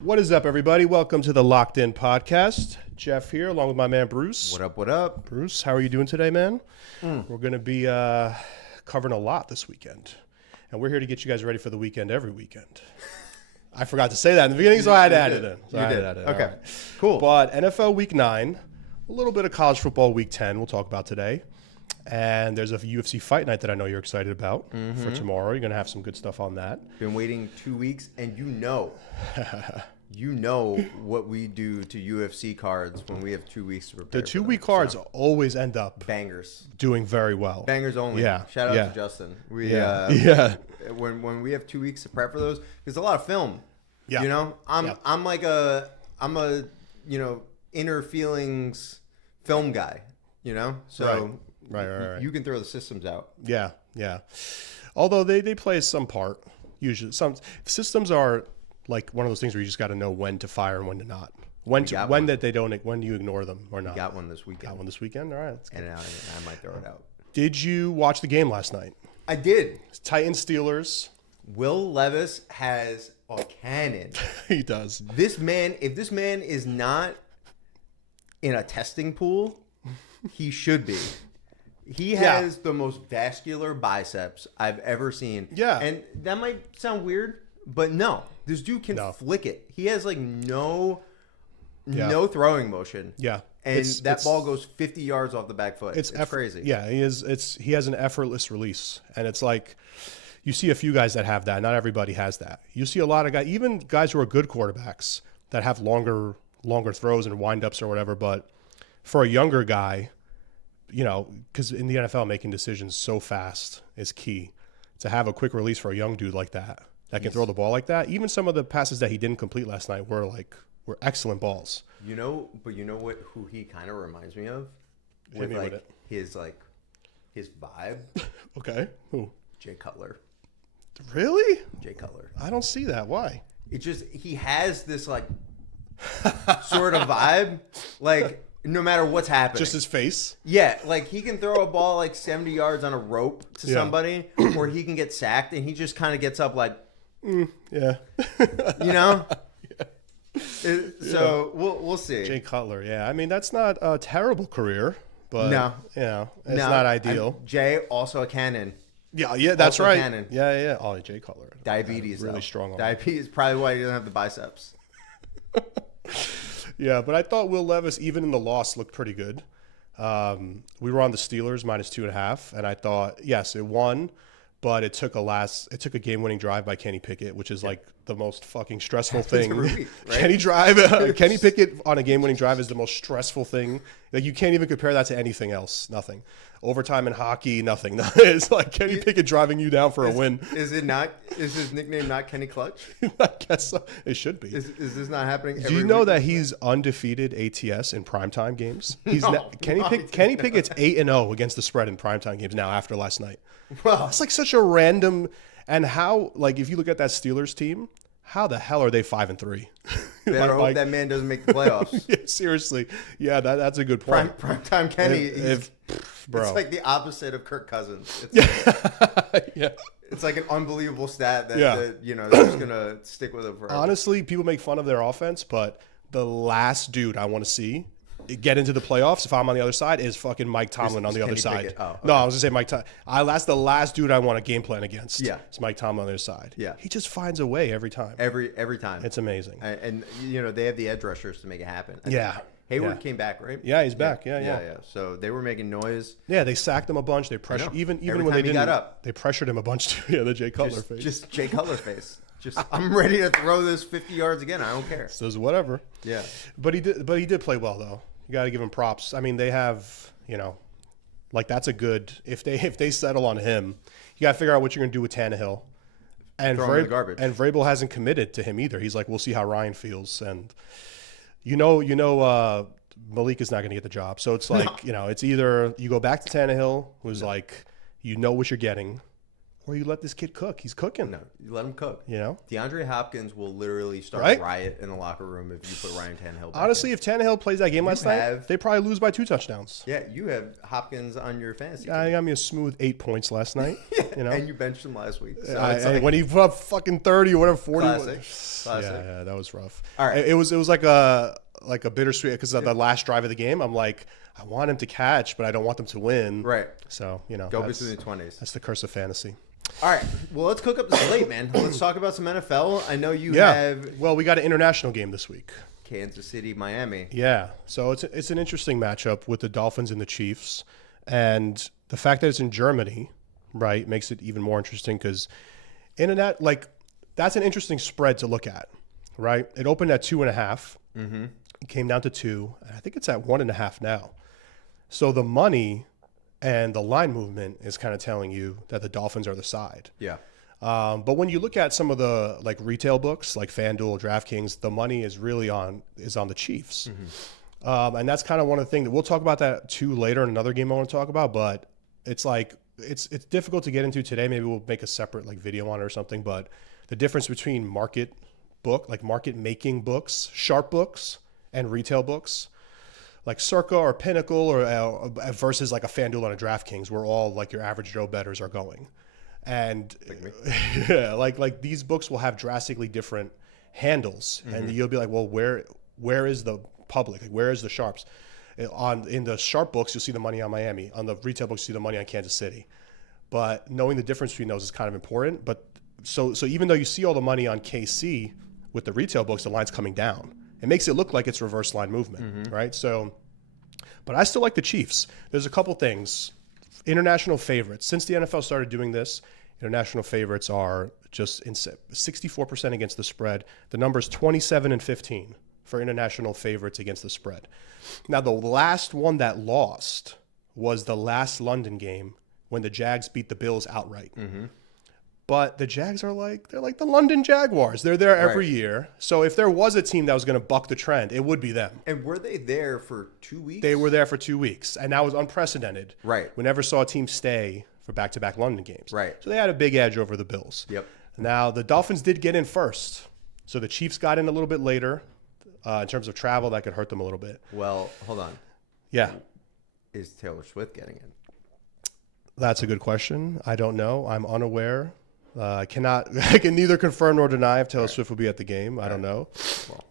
What is up, everybody? Welcome to the Locked In Podcast. Jeff here, along with my man Bruce. What up, what up? Bruce, how are you doing today, man? We're going to be covering a lot this weekend. And we're here to get you guys ready for the weekend every weekend. I forgot to say that in the beginning, so I had to add it in. Okay, cool. But NFL Week 9, a little bit of college football Week 10 we'll talk about today. And there's a UFC fight night that I know you're excited about for tomorrow. You're going to have some good stuff on that. Been waiting 2 weeks, and you know what we do to UFC cards when we have 2 weeks to prepare. The 2-week cards always end up bangers, doing very well. Bangers only. Yeah. Shout out to Justin. When we have 2 weeks to prep for those, there's a lot of film. Yeah. You know, I'm a inner feelings film guy. You know, so. Right. You can throw the systems out. Yeah. Although they play some part. Usually, some systems are like one of those things where you just got to know when to fire and when to not. When do you ignore them or not? Got one this weekend. All right. And I might throw it out. Did you watch the game last night? I did. Titans Steelers. Will Levis has a cannon. He does. If this man is not in a testing pool, he should be. He has the most vascular biceps I've ever seen. Yeah. And that might sound weird, but no. This dude can flick it. He has like no throwing motion. Yeah. And that ball goes 50 yards off the back foot. It's crazy. Yeah, he has an effortless release. And it's like you see a few guys that have that. Not everybody has that. You see a lot of guys, even guys who are good quarterbacks that have longer throws and windups or whatever, but for a younger guy, you know, because in the NFL, making decisions so fast is key. To have a quick release for a young dude like that can throw the ball like that. Even some of the passes that he didn't complete last night were excellent balls. You know who he kind of reminds me of? Hit me with it. His vibe. Okay. Who? Jay Cutler. Really? Jay Cutler. I don't see that. Why? He has this like sort of vibe, like. No matter what's happening. Just his face? Yeah, like he can throw a ball like 70 yards on a rope to somebody, or he can get sacked, and he just kind of gets up like, yeah. You know? So we'll see. Jay Cutler, yeah. I mean, that's not a terrible career, but it's not ideal. Jay, also a cannon. Yeah, that's right. Cannon. Yeah. Oh, Jay Cutler. Diabetes, really strong on diabetes. Probably why he doesn't have the biceps. Yeah, but I thought Will Levis, even in the loss, looked pretty good. We were on the Steelers -2.5, and I thought, yes, it won, but it took a game-winning drive by Kenny Pickett, which is like the most fucking stressful thing. Right? Kenny Pickett on a game-winning drive is the most stressful thing. Like you can't even compare that to anything else. Nothing. Overtime in hockey, nothing. It's like Kenny Pickett driving you down for a win. Is his nickname not Kenny Clutch? I guess so. It should be. Is this not happening? Do you know that he's undefeated ATS in primetime games? Kenny Pickett's 8-0 against the spread in primetime games now after last night. Well, it's like such a random. And how, like, if you look at that Steelers team, how the hell are they 5-3? Better hope that man doesn't make the playoffs. Yeah, seriously. Yeah, that's a good point. Primetime Kenny. Bro. It's like the opposite of Kirk Cousins. Yeah. It's like an unbelievable stat that they're just going to stick with it forever. Honestly, people make fun of their offense, but the last dude I want to see get into the playoffs, if I'm on the other side, is fucking Mike Tomlin on the other side. Oh, okay. No, I was going to say Mike Tomlin. That's the last dude I want a game plan against. Yeah. It's Mike Tomlin on the other side. Yeah. He just finds a way every time. Every time. It's amazing. And they have the edge rushers to make it happen. Hayward came back, right? Yeah, he's back. Yeah. So they were making noise. Yeah, they sacked him a bunch. They pressured even when they didn't. Got up. They pressured him a bunch too. Yeah, the Jay Cutler face. Just Jay Cutler face. Just I'm ready to throw this 50 yards again. I don't care. Says whatever. Yeah. But he did play well though. You got to give him props. I mean, they have, like that's a good if they settle on him, you got to figure out what you're going to do with Tannehill. And throw him in the garbage. And Vrabel hasn't committed to him either. He's like, we'll see how Ryan feels, and Malik is not going to get the job. So it's like, it's either you go back to Tannehill, who's like, what you're getting, or you let this kid cook. He's cooking. No, you let him cook. You know, DeAndre Hopkins will literally start a riot in the locker room if you put Ryan Tannehill back Honestly, in. if Tannehill plays that game last night, they probably lose by 2 touchdowns. Yeah, you have Hopkins on your fantasy team. I got me a smooth 8 points last night. You know, and you benched him last week. So when he put up fucking 30 or whatever, 40. Classic. Yeah, that was rough. All right. It was like a bittersweet because of the last drive of the game. I'm like, I want him to catch, but I don't want them to win. Right. So, you know, go between the 20s. That's the curse of fantasy. All right. Well, let's cook up the slate, man. Let's talk about some NFL. I know you have. Well, we got an international game this week. Kansas City, Miami. Yeah. So it's an interesting matchup with the Dolphins and the Chiefs. And the fact that it's in Germany, right, makes it even more interesting because that's an interesting spread to look at, right? It opened at 2.5. Mm-hmm. It came down to 2. And I think it's at 1.5 now. So the money and the line movement is kind of telling you that the Dolphins are the side. Yeah. But when you look at some of the like retail books like FanDuel, DraftKings, the money is really on the Chiefs. Mm-hmm. And that's kind of one of the things that we'll talk about that too later in another game I want to talk about. But it's like it's difficult to get into today. Maybe we'll make a separate like video on it or something. But the difference between market making books, sharp books, and retail books, like Circa or Pinnacle or versus like a FanDuel and a DraftKings, where all like your average Joe bettors are going. And yeah, like these books will have drastically different handles. Mm-hmm. And you'll be like, well, where is the public? Like, where is the sharps? In the sharp books, you'll see the money on Miami. On the retail books, you see the money on Kansas City. But knowing the difference between those is kind of important. But so even though you see all the money on KC with the retail books, the line's coming down. It makes it look like it's reverse line movement, right? So, but I still like the Chiefs. There's a couple things. International favorites. Since the NFL started doing this, international favorites are just 64% against the spread. The number is 27-15 for international favorites against the spread. Now, the last one that lost was the last London game when the Jags beat the Bills outright. Mm-hmm. But the Jags they're like the London Jaguars. They're there every year. So if there was a team that was going to buck the trend, it would be them. And were they there for 2 weeks? They were there for 2 weeks. And that was unprecedented. Right. We never saw a team stay for back-to-back London games. Right. So they had a big edge over the Bills. Yep. Now, the Dolphins did get in first. So the Chiefs got in a little bit later. In terms of travel, that could hurt them a little bit. Well, hold on. Yeah. Is Taylor Swift getting in? That's a good question. I don't know. I'm unaware. I can neither confirm nor deny if Taylor Swift will be at the game. I don't know,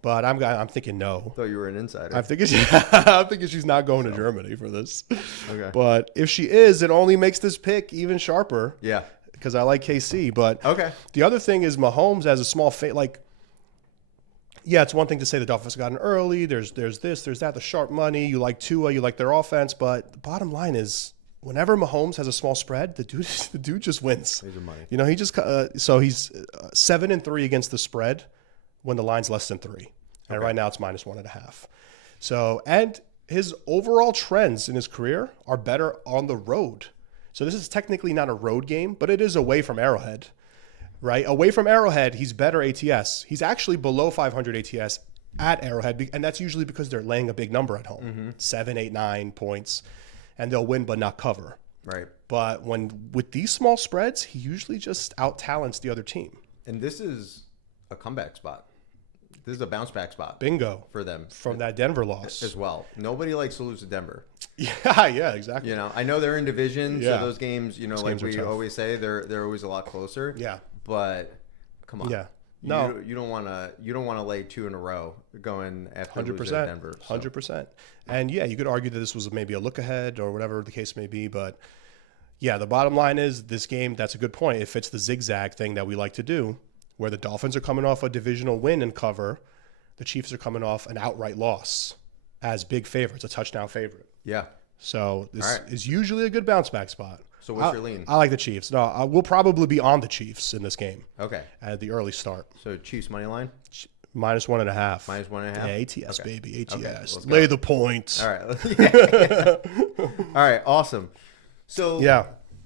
but I'm thinking no. Thought you were an insider. I'm thinking she's not going to Germany for this. Okay. But if she is, it only makes this pick even sharper. Yeah. Because I like KC. But okay. The other thing is Mahomes as a small yeah, it's one thing to say the Dolphins got in early. There's this, there's that, the sharp money. You like Tua, you like their offense, but the bottom line is, whenever Mahomes has a small spread, the dude just wins. He's money. You know, he just so he's 7-3 against the spread when the line's less than 3, and right now it's -1.5. So, and his overall trends in his career are better on the road. So this is technically not a road game, but it is away from Arrowhead, right? Away from Arrowhead, he's better ATS. He's actually below 500 ATS at Arrowhead, and that's usually because they're laying a big number at home, 7, 8, 9 points. And they'll win but not cover. Right. But with these small spreads, he usually just out-talents the other team. And this is a comeback spot. This is a bounce-back spot. Bingo. For them. From that Denver loss. As well. Nobody likes to lose to Denver. Yeah, exactly. You know, I know they're in division, so those games, you know, those like games we always say, they're always a lot closer. Yeah. But come on. Yeah. No, you don't want to lay 2 in a row going after 100%, losing to Denver. So. 100%. And yeah, you could argue that this was maybe a look ahead or whatever the case may be, but yeah, the bottom line is this game. That's a good point. It fits the zigzag thing that we like to do, where the Dolphins are coming off a divisional win and cover, the Chiefs are coming off an outright loss as big favorites, a touchdown favorite. Yeah. So this is usually a good bounce back spot. So what's your lean? I like the Chiefs. No, I will probably be on the Chiefs in this game. Okay. At the early start. So Chiefs money line? -1.5. -1.5? Yeah, ATS, okay. baby. ATS. Okay, lay the points. All right. All right. Awesome. So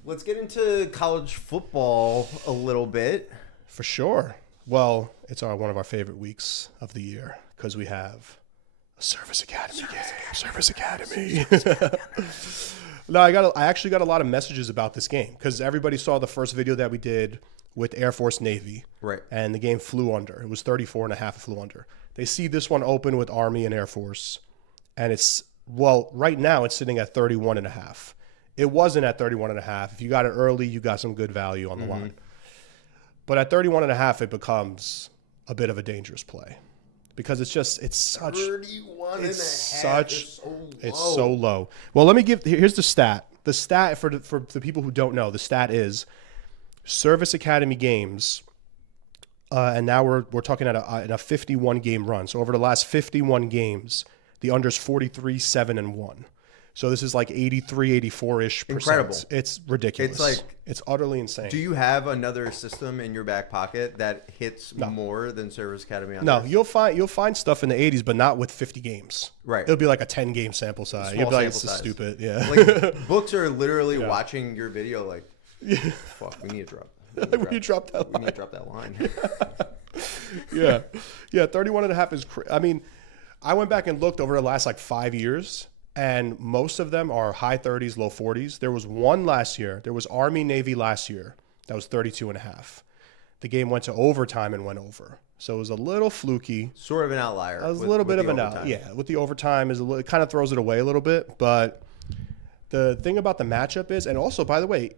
let's get into college football a little bit. For sure. Well, it's one of our favorite weeks of the year because we have Service Academy game. Service Academy. No, I actually got a lot of messages about this game because everybody saw the first video that we did with Air Force Navy. Right. And the game flew under. It was 34.5. It flew under. They see this one open with Army and Air Force. And right now it's sitting at 31.5. It wasn't at 31.5. If you got it early, you got some good value on the line. But at 31.5, it becomes a bit of a dangerous play. Because it's such 31 it's such so low. It's so low. Well, here's the stat. The stat for the people who don't know, the stat is Service Academy games, and now we're talking at a 51 game run. So over the last 51 games, the under's 43, 7, and 1. So this is like 83, 84-ish percent. Incredible. It's ridiculous. It's utterly insane. Do you have another system in your back pocket that hits more than Service Academy? No, you'll find stuff in the 80s, but not with 50 games. Right. It'll be like a 10 game sample size. You'll be like, this is stupid. Yeah. Like books are literally watching your video like, fuck, we need to drop. We need to drop that line. We need to drop that line. Yeah. 31.5 is I mean, I went back and looked over the last like 5 years. And most of them are high 30s, low 40s. There was one last year. There was Army Navy last year. That was 32.5. The game went to overtime and went over. So it was a little fluky. Sort of an outlier. It was a little bit of an outlier. Yeah, with the overtime it kind of throws it away a little bit. But the thing about the matchup is, and also, by the way,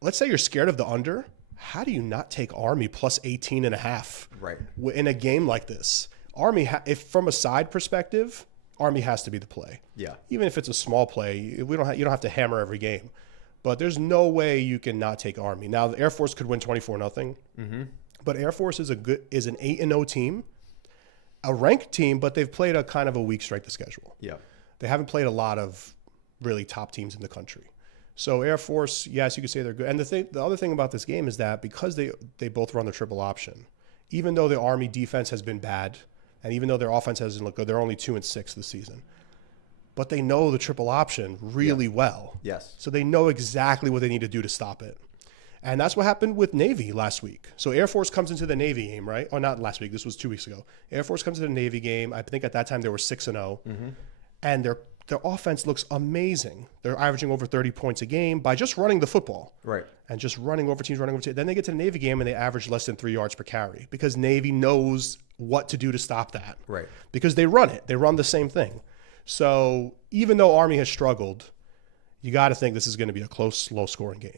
let's say you're scared of the under. How do you not take Army plus 18.5 in a game like this? Army, if from a side perspective, Army has to be the play. Yeah. Even if it's a small play, you don't have to hammer every game. But there's no way you can not take Army. Now the Air Force could win 24-0. But Air Force is an 8-0 team, a ranked team, but they've played a kind of a weak strength of schedule. Yeah. They haven't played a lot of really top teams in the country. So Air Force, yes, you could say they're good. And the other thing about this game is that because they both run the triple option, even though the Army defense has been bad, and even though their offense hasn't looked good, they're only 2-6 this season. But they know the triple option really well. Yes. So they know exactly what they need to do to stop it. And that's what happened with Navy last week. So Air Force comes into the Navy game, right? Or not last week. This was 2 weeks ago. Air Force comes into the Navy game. I think at that time they were 6-0. And their offense looks amazing. They're averaging over 30 points a game by just running the football. Right. And just running over teams. Then they get to the Navy game and they average less than 3 yards per carry because Navy knows what to do to stop that. Right. Because they run it. They run the same thing. So even though Army has struggled, you got to think this is going to be a close, low-scoring game.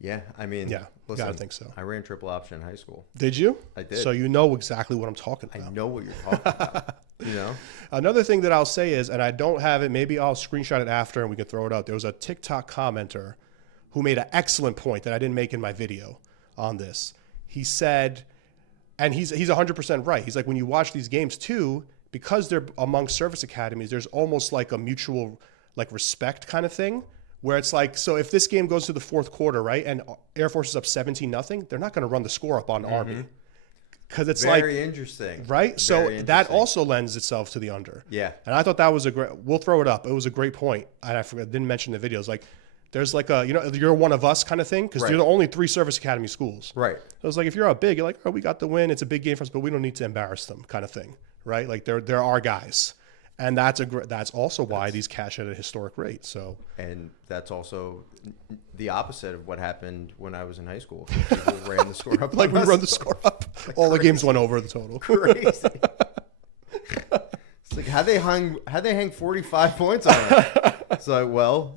Yeah, I mean, listen, you got to think so. I ran triple option in high school. Did you? I did. So you know exactly what I'm talking about. I know what you're talking about. You know? Another thing that I'll say is, and I don't have it, maybe I'll screenshot it after and we can throw it out. There was a TikTok commenter who made an excellent point that I didn't make in my video on this. He said, and he's 100% right. He's like, when you watch these games too, because they're among service academies, there's almost like a mutual like respect kind of thing where it's like, so if this game goes to the fourth quarter, right, and Air Force is up 17-0, they're not going to run the score up on Army. Because it's very interesting. Right? So that also lends itself to the under. Yeah. And I thought that was we'll throw it up. It was a great point. And I didn't mention the videos. Like, there's like a, you're one of us kind of thing because you're the only 3 service academy schools. Right. So it's like, if you're up big, you're like, oh, we got the win. It's a big game for us, but we don't need to embarrass them kind of thing. Right? Like, they're our guys. And that's also why these cash at a historic rate. So, and that's also the opposite of what happened when I was in high school. People ran the score up. Like we run the score up. Like all crazy. The games went over the total. Crazy. It's like how they hang 45 points on it. It's like, well,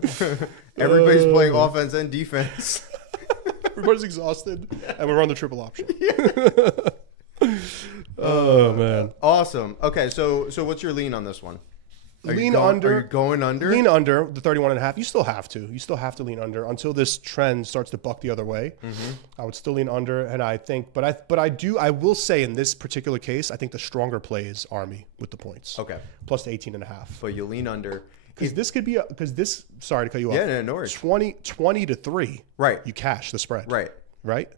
everybody's playing offense and defense. Everybody's exhausted, and we run the triple option. Oh man! Awesome. Okay, so what's your lean on this one? Lean under. Are you going under? Lean under the 31.5. You still have to. You still have to lean under until this trend starts to buck the other way. I would still lean under, and I think, but I will say in this particular case, I think the stronger play is Army with the points. Okay. Plus the 18.5. But you lean under. Because this could be sorry to cut you off. Yeah, no worries. 20-3. Right. You cash the spread. Right. Right.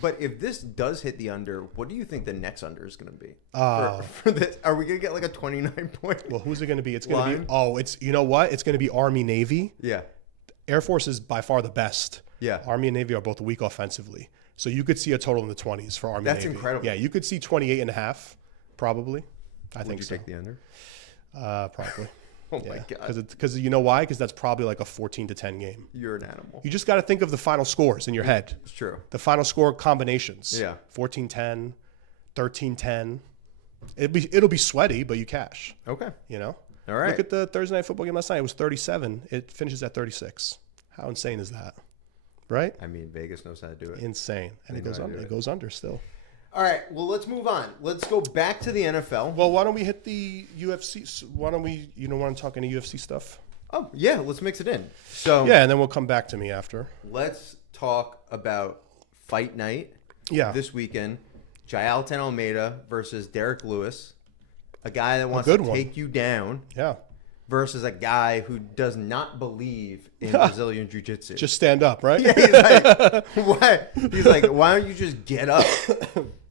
But if this does hit the under, what do you think the next under is going to be? For this, are we going to get like a 29 point? Well, who's it going to be? It's going to be. It's you know what? It's going to be Army Navy. Yeah. Air Force is by far the best. Yeah. Army and Navy are both weak offensively, so you could see a total in the 20s for Army. That's Navy. Incredible. Yeah, you could see 28.5 probably. I think so. Would you take the under? Probably. Oh my God. Because you know why? Because that's probably like a 14-10 game. You're an animal. You just got to think of the final scores in your head. It's true. The final score combinations. Yeah. 14-10, 13-10. It'll be sweaty, but you cash. Okay. You know? All right. Look at the Thursday night football game last night. It was 37. It finishes at 36. How insane is that? Right? I mean, Vegas knows how to do it. Insane. And it goes under. It goes under still. All right. Well, let's move on. Let's go back to the NFL. Well, why don't we hit the UFC? Why don't we, want to talk any UFC stuff? Oh, yeah. Let's mix it in. So yeah, and then we'll come back to me after. Let's talk about Fight Night this weekend. Jailton Almeida versus Derek Lewis. A guy that wants to take you down. Yeah. Versus a guy who does not believe in Brazilian Jiu-Jitsu. Just stand up, right? Yeah, he's like, why? He's like, why don't you just get up?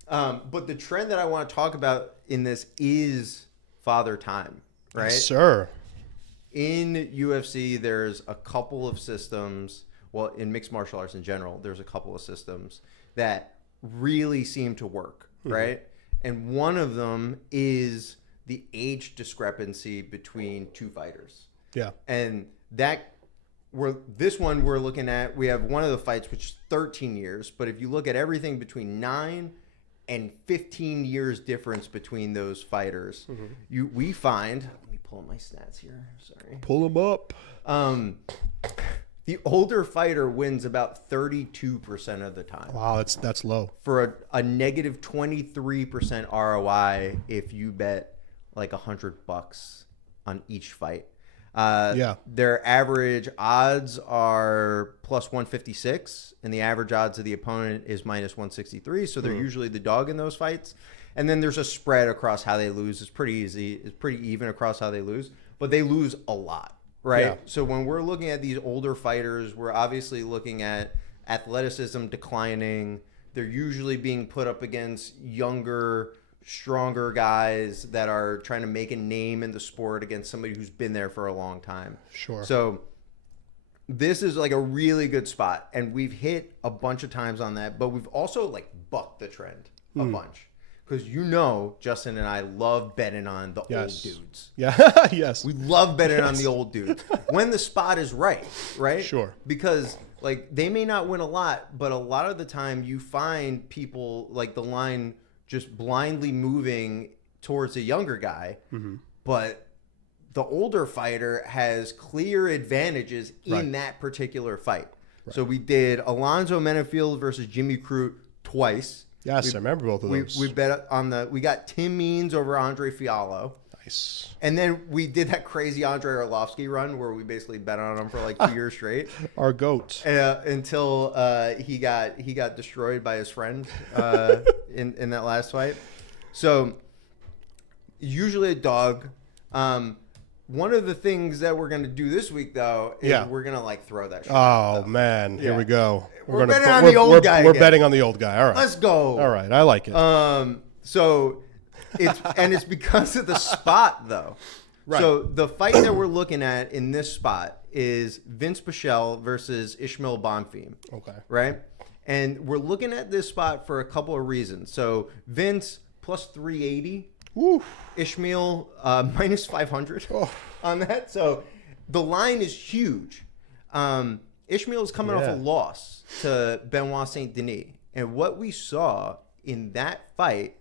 But the trend that I want to talk about in this is Father Time, right? Yes, sir. In UFC, there's a couple of systems. Well, in mixed martial arts in general, there's a couple of systems that really seem to work, right? And one of them is the age discrepancy between two fighters. Yeah. And we're looking at, we have one of the fights, which is 13 years. But if you look at everything between 9 and 15 years difference between those fighters, we find, let me pull up my stats here. Sorry. Pull them up. The older fighter wins about 32% of the time. Wow, that's low. For a negative 23% ROI if you bet like $100 on each fight. Their average odds are plus 156, and the average odds of the opponent is minus 163. So they're usually the dog in those fights. And then there's a spread across how they lose. It's pretty easy. It's pretty even across how they lose, but they lose a lot, right? Yeah. So when we're looking at these older fighters, we're obviously looking at athleticism declining. They're usually being put up against younger, stronger guys that are trying to make a name in the sport against somebody who's been there for a long time. Sure. So this is like a really good spot, and we've hit a bunch of times on that, but we've also like bucked the trend a bunch. Because Justin and I love betting on the old dudes. Yeah, yes. We love betting on the old dudes. When the spot is right? Sure. Because like they may not win a lot, but a lot of the time you find people like the line just blindly moving towards a younger guy, but the older fighter has clear advantages in that particular fight. Right. So we did Alonzo Menefield versus Jimmy Crute twice. Yes, I remember both of those. We bet on we got Tim Means over Andre Fiallo. Nice. And then we did that crazy Andre Arlovsky run where we basically bet on him for like 2 years straight. Our goat. Until he got destroyed by his friend in that last fight. So usually a dog. One of the things that we're going to do this week, though, is we're going to like throw that shit. Oh, man. Here we go. We're betting on the old guy. We're betting on the old guy. All right. Let's go. All right. I like it. So it's because of the spot, though. Right. So the fight that we're looking at in this spot is Vince Pichel versus Ishmael Bonfim. Okay. Right? And we're looking at this spot for a couple of reasons. So Vince plus 380. Woo. Ishmael minus 500 on that. So the line is huge. Ishmael is coming off a loss to Benoit Saint Denis. And what we saw in that fight,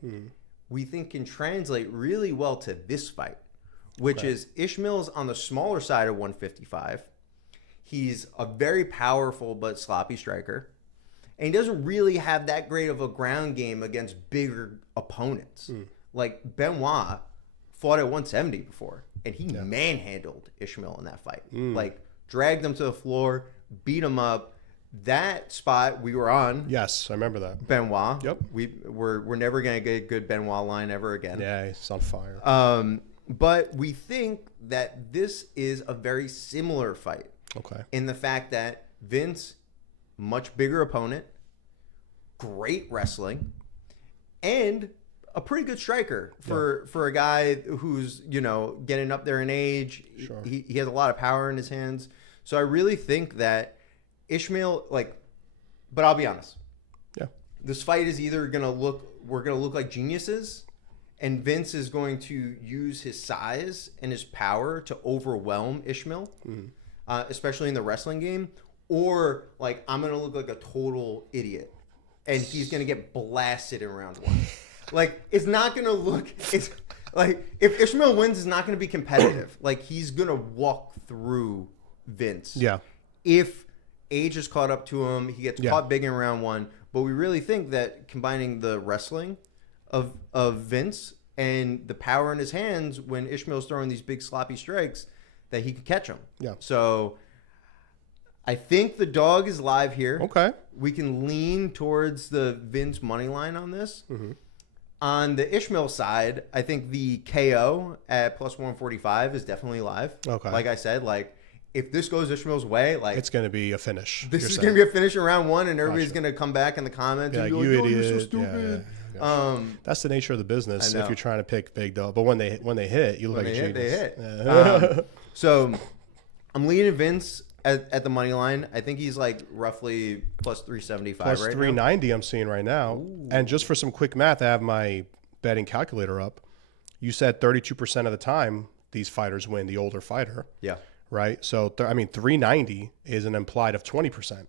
we think can translate really well to this fight, which is Ishmael's on the smaller side of 155. He's a very powerful but sloppy striker. And he doesn't really have that great of a ground game against bigger opponents. Like Benoit fought at 170 before, and he manhandled Ishmael in that fight. Like dragged him to the floor, beat him up. That spot we were on. Yes, I remember that. Benoit. Yep. We're never gonna get a good Benoit line ever again. Yeah, he's on fire. But we think that this is a very similar fight. Okay. In the fact that Vince, much bigger opponent, great wrestling, and a pretty good striker for a guy who's, getting up there in age. Sure. He has a lot of power in his hands. So I really think that Ishmael, but I'll be honest. Yeah. This fight is either we're going to look like geniuses and Vince is going to use his size and his power to overwhelm Ishmael, especially in the wrestling game, or like I'm going to look like a total idiot, and he's going to get blasted in round 1. Like, it's not going to look... It's like, if Ishmael wins, it's not going to be competitive. Like, he's going to walk through Vince. Yeah. If age is caught up to him, he gets caught big in round 1. But we really think that combining the wrestling of Vince and the power in his hands when Ishmael's throwing these big sloppy strikes, that he could catch him. Yeah. So I think the dog is live here. Okay. We can lean towards the Vince money line on this. Mm-hmm. On the Ishmael side, I think the KO at plus 145 is definitely live. Okay. Like I said, like, if this goes Ishmael's way, like, it's going to be a finish. This is going to be a finish in round 1, and everybody's going to come back in the comments and be like, you "Oh, idiot. you're so stupid." Yeah. That's the nature of the business if you're trying to pick big dog. But when they hit, you look like a genius. They hit. Yeah. So I'm leaning Vince at the money line. I think he's like roughly plus 375 plus right 390 now. I'm seeing right now. Ooh. And just for some quick math, I have my betting calculator up. You said 32% of the time these fighters win, the older fighter. Yeah. Right? So, 390 is an implied of 20%. So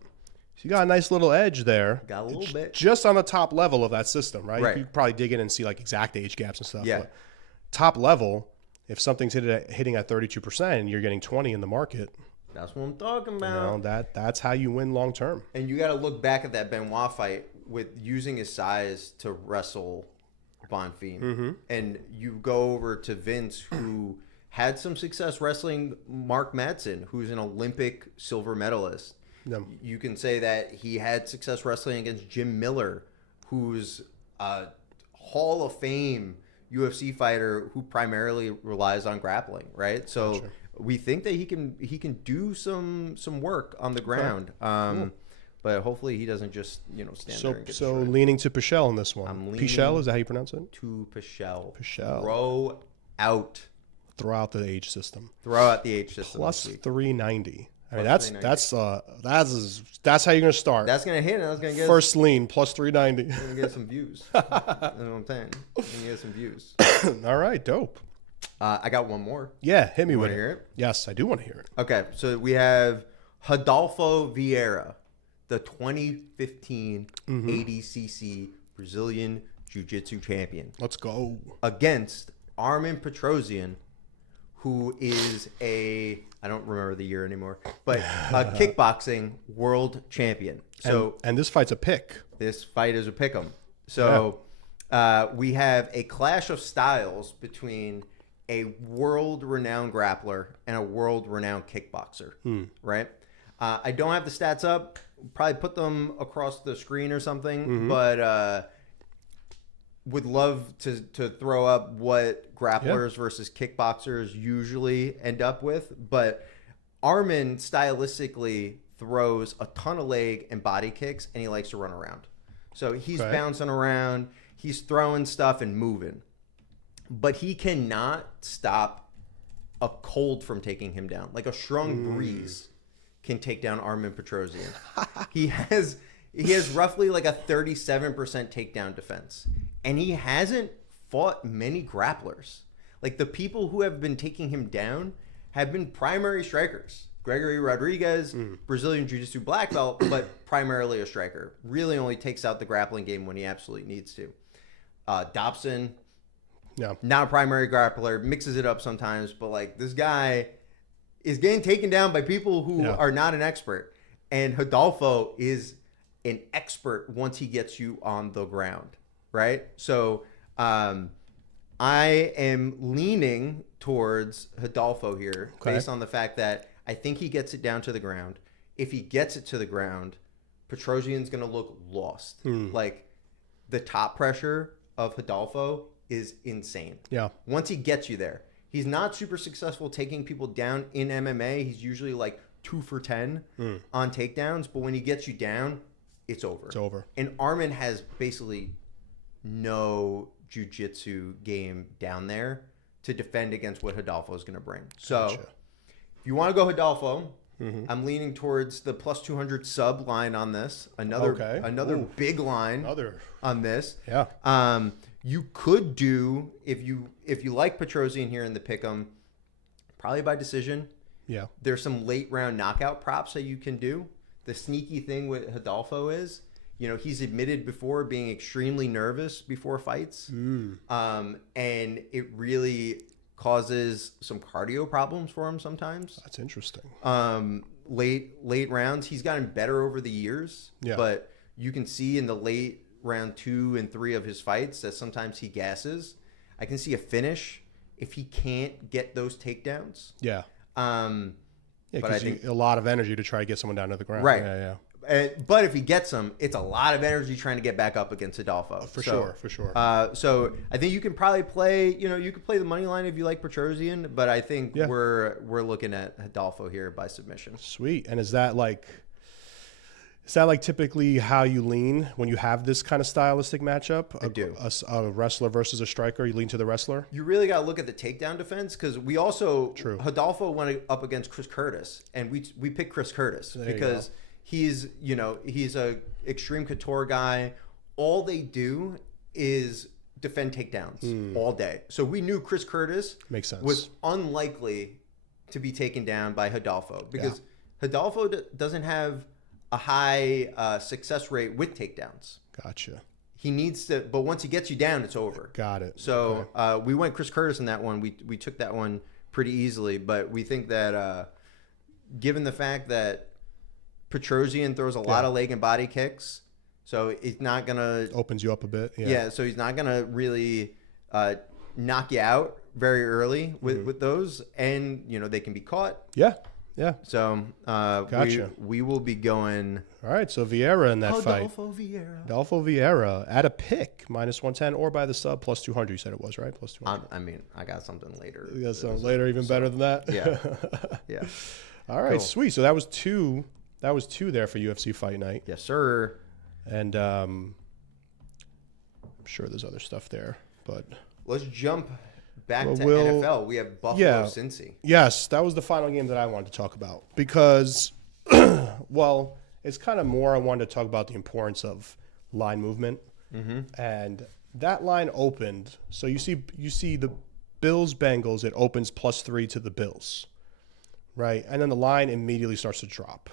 you got a nice little edge there. Got a little bit. Just on the top level of that system, right? Right. You could probably dig in and see like exact age gaps and stuff. Yeah. But top level, if something's hitting at 32% and you're getting 20 in the market, that's what I'm talking about. That's how you win long term. And you got to look back at that Benoit fight with using his size to wrestle Bonfim. Mm-hmm. And you go over to Vince, who had some success wrestling Mark Madsen, who's an Olympic silver medalist. Yeah. You can say that he had success wrestling against Jim Miller, who's a Hall of Fame UFC fighter who primarily relies on grappling, right? So gotcha. We think that he can do some work on the ground. Cool. But hopefully he doesn't just stand there and get destroyed. Leaning to Pichel in this one. Pichel, is that how you pronounce it? To Pichel. Throw out the age system. Plus 390. I mean, that's how you're gonna start. That's gonna hit, and that's gonna get first lean plus 390. You're gonna get some views. You know what I'm saying? You're gonna get some views. All right, dope. I got one more. Yeah, hit me with it. Hear it? Yes, I do want to hear it. Okay, so we have Rodolfo Vieira, the 2015 ADCC Brazilian Jiu-Jitsu champion. Let's go. Against Armin Petrosian, who is I don't remember the year anymore, but a kickboxing world champion. So and this fight's a pick. This fight is a pick'em. So we have a clash of styles between a world-renowned grappler and a world-renowned kickboxer, right? I don't have the stats up. Probably put them across the screen or something, but would love to throw up what grapplers versus kickboxers usually end up with. But Armin stylistically throws a ton of leg and body kicks, and he likes to run around. So he's bouncing around, he's throwing stuff and moving. But he cannot stop a cold from taking him down. Like a strong breeze can take down Armin Petrosian. He has roughly like a 37% takedown defense. And he hasn't fought many grapplers. Like, the people who have been taking him down have been primary strikers. Gregory Rodriguez, Brazilian Jiu-Jitsu black belt, but primarily a striker. Really only takes out the grappling game when he absolutely needs to. Dobson, not a primary grappler, mixes it up sometimes, but like, this guy is getting taken down by people who are not an expert. And Rodolfo is an expert once he gets you on the ground, right? So I am leaning towards Rodolfo here based on the fact that I think he gets it down to the ground. If he gets it to the ground, Petrosian's going to look lost. Like, the top pressure of Rodolfo is insane. Yeah. Once he gets you there, he's not super successful taking people down in MMA. He's usually like 2 for 10 on takedowns, but when he gets you down, it's over. It's over. And Armin has basically no jiu-jitsu game down there to defend against what Rodolfo is going to bring. So if you want to go Rodolfo, I'm leaning towards the plus 200 sub line on this. Another big line on this. Yeah. You could do, if you like Petrosian here in the pick'em, probably by decision. Yeah. There's some late round knockout props that you can do. The sneaky thing with Rodolfo is, he's admitted before being extremely nervous before fights. And it really causes some cardio problems for him sometimes. That's interesting. Late rounds, he's gotten better over the years. Yeah. But you can see in the late round 2 and 3 of his fights that sometimes he gasses. I can see a finish if he can't get those takedowns. Yeah. But I think a lot of energy to try to get someone down to the ground. Right. Yeah. But if he gets them, it's a lot of energy trying to get back up against Adolfo. For sure. So I think you can probably play. You could play the money line if you like Petrosian, but I think we're looking at Adolfo here by submission. Sweet. And is that like typically how you lean when you have this kind of stylistic matchup? I do. A wrestler versus a striker, you lean to the wrestler? You really got to look at the takedown defense because we also True. Rodolfo went up against Chris Curtis, and we picked Chris Curtis because he's a extreme couture guy. All they do is defend takedowns all day. So we knew Chris Curtis makes sense. Was unlikely to be taken down by Rodolfo because Rodolfo doesn't have a high success rate with takedowns. Gotcha. He needs to, but once he gets you down, it's over. Got it. So we went Chris Curtis in that one. We took that one pretty easily, but we think that given the fact that Petrosian throws a lot of leg and body kicks, so it's not gonna opens you up a bit. Yeah. So he's not gonna really knock you out very early with those, and they can be caught. Yeah. So gotcha. We will be going. All right. So Vieira in that fight. Adolfo Vieira at a pick -110 or by the sub +200. You said it was right. +200. I got something later. You got something later, even better than that. Yeah. All right. Cool. Sweet. So that was two. That was 2 there for UFC Fight Night. Yes, sir. And I'm sure there's other stuff there, but let's jump back to NFL. We have Buffalo Cincy. Yes, that was the final game that I wanted to talk about because, well, it's kind of more I wanted to talk about the importance of line movement. And that line opened. So you see the Bills Bengals. It opens +3 to the Bills, right? And then the line immediately starts to drop.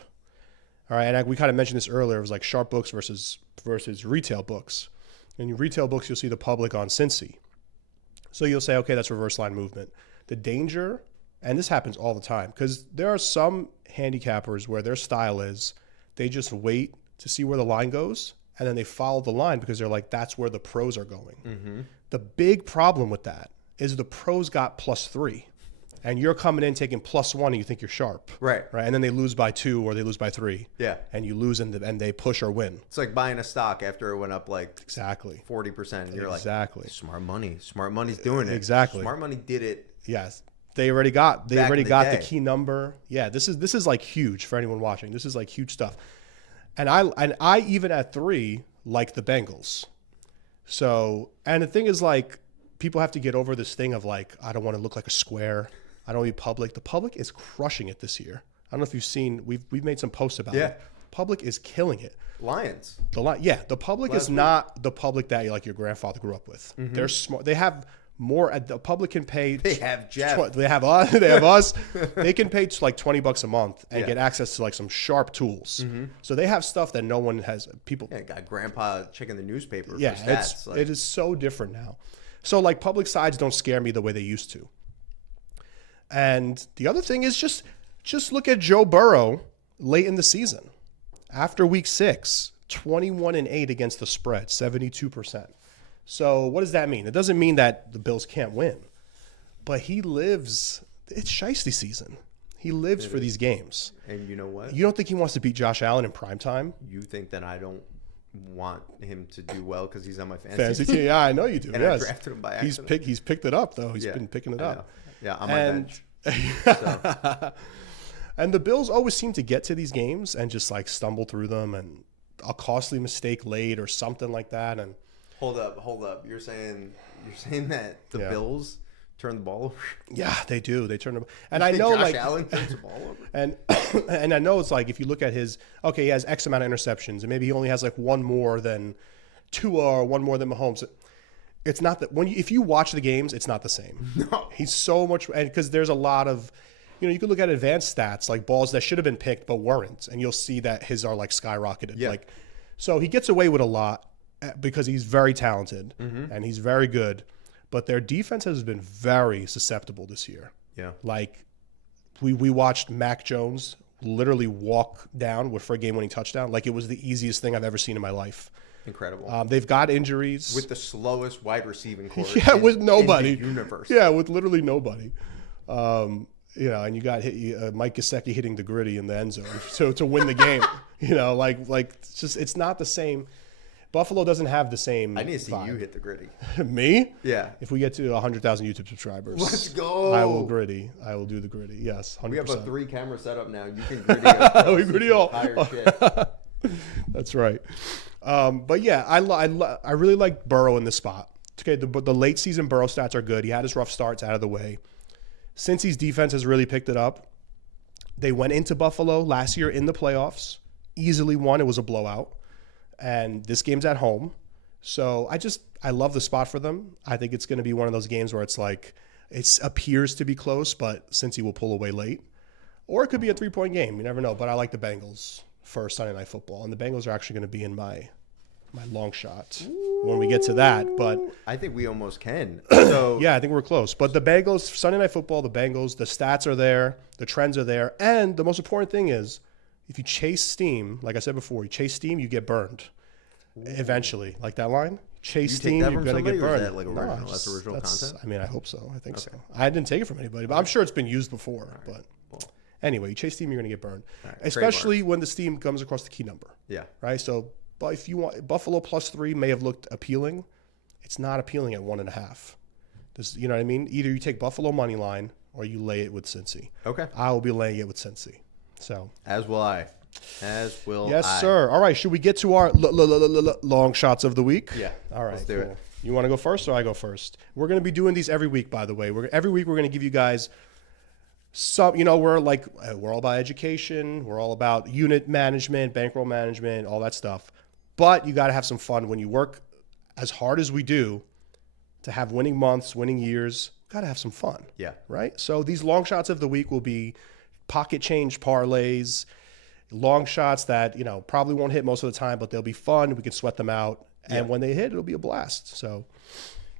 All right, and we kind of mentioned this earlier. It was like sharp books versus retail books. In retail books, you'll see the public on Cincy. So you'll say, okay, that's reverse line movement. The danger, and this happens all the time, because there are some handicappers where their style is they just wait to see where the line goes, and then they follow the line because they're like, that's where the pros are going. The big problem with that is the pros got +3. And you're coming in taking +1 and you think you're sharp. Right. And then they lose by 2 or they lose by 3. Yeah. And you lose and they push or win. It's like buying a stock after it went up like exactly 40%. And you're like, smart money. Smart money's doing it. Exactly. Smart money did it. Yes. They already got the key number. Yeah, this is like huge for anyone watching. This is like huge stuff. And I even at 3 like the Bengals. So, and the thing is like people have to get over this thing of like I don't want to look like a square. I don't need public. The public is crushing it this year. I don't know if you've seen. We've made some posts about it. Public is killing it. Lions. The public is not the public that like your grandfather grew up with. They're smart. They have more. The public can pay. They have Jeff. They have us. They have us. They can pay like $20 a month and get access to like some sharp tools. So they have stuff that no one has. People. Yeah, got grandpa checking the newspaper. Yeah, for stats. it is so different now. So like public sides don't scare me the way they used to. And the other thing is just look at Joe Burrow late in the season. After week 6, 21-8 against the spread, 72%. So what does that mean? It doesn't mean that the Bills can't win. But he lives, it's shiesty season. He lives for these games. And you know what? You don't think he wants to beat Josh Allen in primetime? You think that I don't want him to do well because he's on my fantasy team? Yeah, I know you do. And I drafted him by accident. He's picked it up, though. He's been picking it up. Yeah, on my bench. And the Bills always seem to get to these games and just like stumble through them and a costly mistake late or something like that. And hold up. You're saying that the Bills turn the ball over? Yeah, they do. They turn the and I know Josh Allen turns the ball over. And I know it's like if you look at he has X amount of interceptions and maybe he only has like one more than Tua or one more than Mahomes. it's not that if you watch the games, it's not the same. No. He's so much, and because there's a lot of, you can look at advanced stats like balls that should have been picked but weren't, and you'll see that his are like skyrocketed. Yeah. Like, so he gets away with a lot because he's very talented and he's very good, but their defense has been very susceptible this year. Yeah. Like we watched Mac Jones literally walk down for a game-winning touchdown. Like it was the easiest thing I've ever seen in my life. Incredible. They've got injuries with the slowest wide receiving core. with nobody. In the universe. Yeah, with literally nobody. And you got Mike Gesicki hitting the gritty in the end zone to win the game. It's not the same. Buffalo doesn't have the same. I need to see vibe. you hit the gritty. Me? Yeah. If we get to 100,000 YouTube subscribers, let's go. I will gritty. I will do the gritty. Yes, 100%. We have a 3-camera setup now. You can gritty. We gritty all. Shit. That's right. But yeah, I really like Burrow in this spot. Okay, the late season Burrow stats are good. He had his rough starts out of the way. Cincy's defense has really picked it up. They went into Buffalo last year in the playoffs, easily won. It was a blowout. And this game's at home. So I love the spot for them. I think it's going to be one of those games where it's like, it appears to be close, but Cincy will pull away late. Or it could be a 3-point game. You never know. But I like the Bengals for Sunday Night Football. And the Bengals are actually going to be in my long shot when we get to that. But I think we almost can. So yeah, I think we're close. But the Bengals, Sunday Night Football, the Bengals, the stats are there. The trends are there. And the most important thing is, if you chase steam, like I said before, you chase steam, you get burned. Eventually. Like that line? Chase steam, you're going to get burned. Is that like original? That's original content? I mean, I hope so. I think so. I didn't take it from anybody, but I'm sure it's been used before. Right. But anyway, you chase steam, you're going to get burned. Right. Especially when the steam comes across the key number. Yeah. Right? So but if you want, Buffalo +3 may have looked appealing. It's not appealing at 1.5. You know what I mean? Either you take Buffalo money line or you lay it with Cincy. Okay. I will be laying it with Cincy. So as will I. As will yes, I. sir. All right. Should we get to our long shots of the week? Yeah. All right. Let's do it. You want to go first or I go first? We're going to be doing these every week, by the way. Every week we're going to give you guys some, we're all about education. We're all about unit management, bankroll management, all that stuff. But you got to have some fun when you work as hard as we do to have winning months, winning years. Got to have some fun. Yeah. Right? So these long shots of the week will be pocket change parlays, long shots that, probably won't hit most of the time, but they'll be fun. We can sweat them out. And when they hit, it'll be a blast. So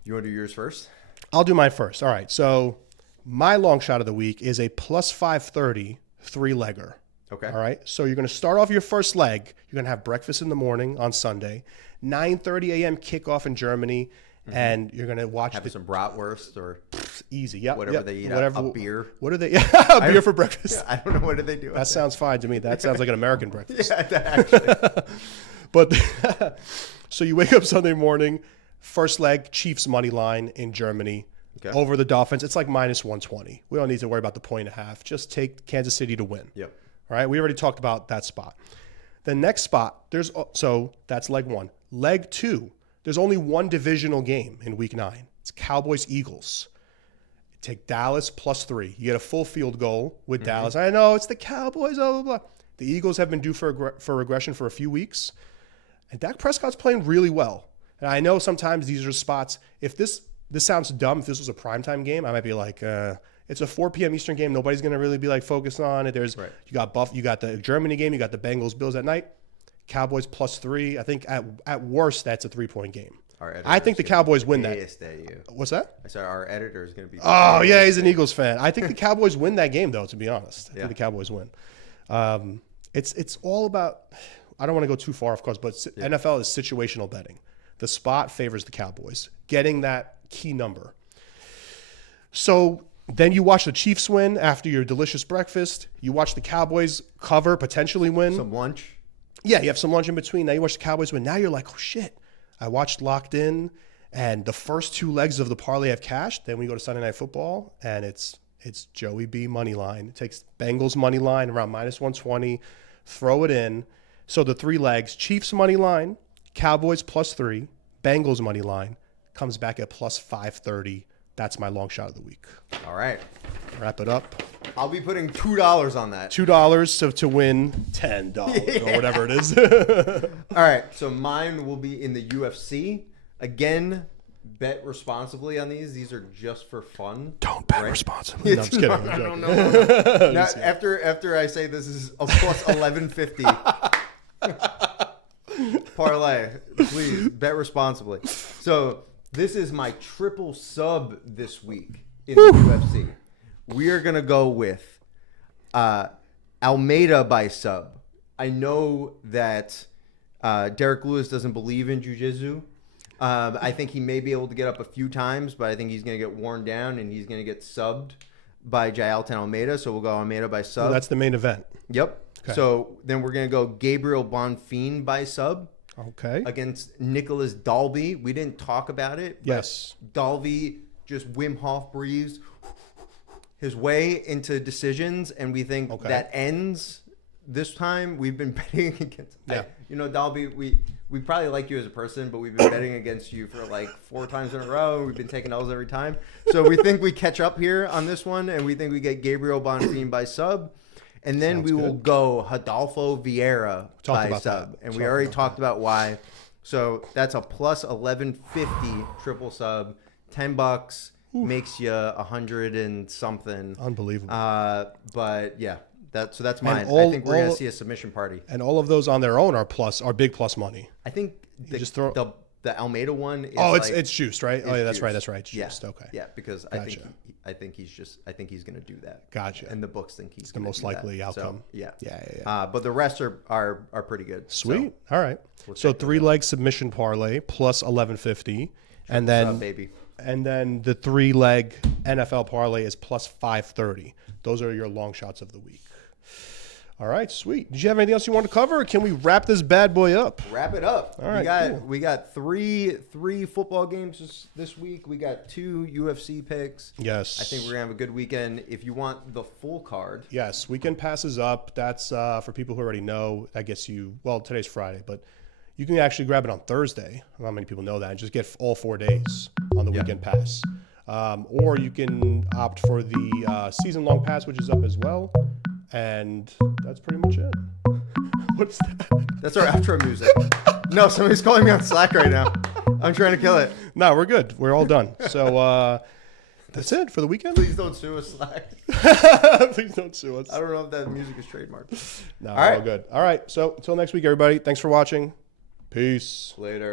you want to do yours first? I'll do mine first. All right. So my long shot of the week is a +530 3-legger. Okay. All right. So you're going to start off your first leg. You're going to have breakfast in the morning on Sunday, 9:30 a.m. kickoff in Germany, and you're going to watch some bratwurst or easy. Yeah. Whatever they eat. A beer. What are they? A beer for breakfast. I don't know. What do they do? That sounds fine to me. That sounds like an American breakfast. Yeah, actually. But so you wake up Sunday morning, first leg, Chiefs money line in Germany. Okay. Over the Dolphins. It's like -120. We don't need to worry about the 1.5. Just take Kansas City to win. Yep. All right. We already talked about that spot. The next spot, so that's leg 1. Leg 2, there's only one divisional game in week 9. It's Cowboys-Eagles. Take Dallas +3. You get a full field goal with Dallas. I know it's the Cowboys, blah, blah, blah. The Eagles have been due for regression for a few weeks. And Dak Prescott's playing really well. And I know sometimes these are spots, if this sounds dumb, if this was a primetime game, I might be like, it's a 4 p.m. Eastern game. Nobody's going to really be focused on it. You got the Germany game. You got the Bengals Bills at night. Cowboys +3. I think at worst that's a 3-point game. I think the Cowboys win that. What's that? I said our editor is going to be. Oh yeah, he's an Eagles fan. I think the Cowboys win that game though. To be honest, I think the Cowboys win. It's all about. I don't want to go too far, of course, but NFL is situational betting. The spot favors the Cowboys, getting that key number. So then you watch the Chiefs win after your delicious breakfast. You watch the Cowboys cover, potentially win. Some lunch. Yeah, you have some lunch in between. Now you watch the Cowboys win. Now you're like, oh, shit. I watched Locked In, and the first 2 legs of the parlay have cashed. Then we go to Sunday Night Football, and it's Joey B money line. It takes Bengals money line around -120, throw it in. So the 3 legs, Chiefs money line, Cowboys +3, Bengals money line, comes back at +530. That's my long shot of the week. All right. Wrap it up. I'll be putting $2 on that. $2 to win $10 or whatever it is. All right. So mine will be in the UFC. Again, bet responsibly on these. These are just for fun. Don't bet responsibly. No, I'm just kidding. No. Now, after I say this is a plus 1150 parlay, please bet responsibly. So this is my triple sub this week in the UFC. We are going to go with Almeida by sub. I know that Derek Lewis doesn't believe in jiu-jitsu. I think he may be able to get up a few times, but I think he's going to get worn down and he's going to get subbed by Jailton Almeida. So we'll go Almeida by sub. Well, that's the main event. Yep. Okay. So then we're going to go Gabriel Bonfim by sub. Okay. Against Nicholas Dalby. We didn't talk about it. Yes. Dalby just Wim Hof breathes his way into decisions, and we think that ends this time. We've been betting against Dalby, we probably like you as a person, but we've been betting against you for like 4 times in a row. We've been taking L's every time. So we think we catch up here on this one, and we think we get Gabriel Bonfim by sub. And then we will go Rodolfo Vieira by sub. And we already talked about why. So that's a plus 1150 triple sub. $10 makes you 100 and something. Unbelievable. But yeah. That's mine. I think we're going to see a submission party. And all of those on their own are big plus money. I think the Almeida one is it's juiced, right? Oh yeah, that's right. It's juiced. Yeah. Okay. Yeah, because I think he's going to do that. Gotcha. And the books think he's the most likely outcome. So, yeah. Yeah. But the rest are pretty good. Sweet. So, all right. So 3-leg submission parlay plus 1150, and then baby. And then the 3-leg NFL parlay is plus 530. Those are your long shots of the week. All right, sweet. Did you have anything else you want to cover, or can we wrap this bad boy up? Wrap it up. All right, we got three football games this week. We got 2 UFC picks. Yes. I think we're going to have a good weekend. If you want the full card. Yes, weekend passes up. That's for people who already know. That gets you, well, today's Friday, but you can actually grab it on Thursday. Not many people know that. And just get all 4 days on the weekend pass. Or you can opt for the season-long pass, which is up as well. And that's pretty much it. What's that? That's our outro music. No, somebody's calling me on Slack right now. I'm trying to kill it. No, we're good. We're all done. So that's it for the weekend. Please don't sue us, Slack. Please don't sue us. I don't know if that music is trademarked. No, all right. All good. All right. So until next week, everybody. Thanks for watching. Peace. Later.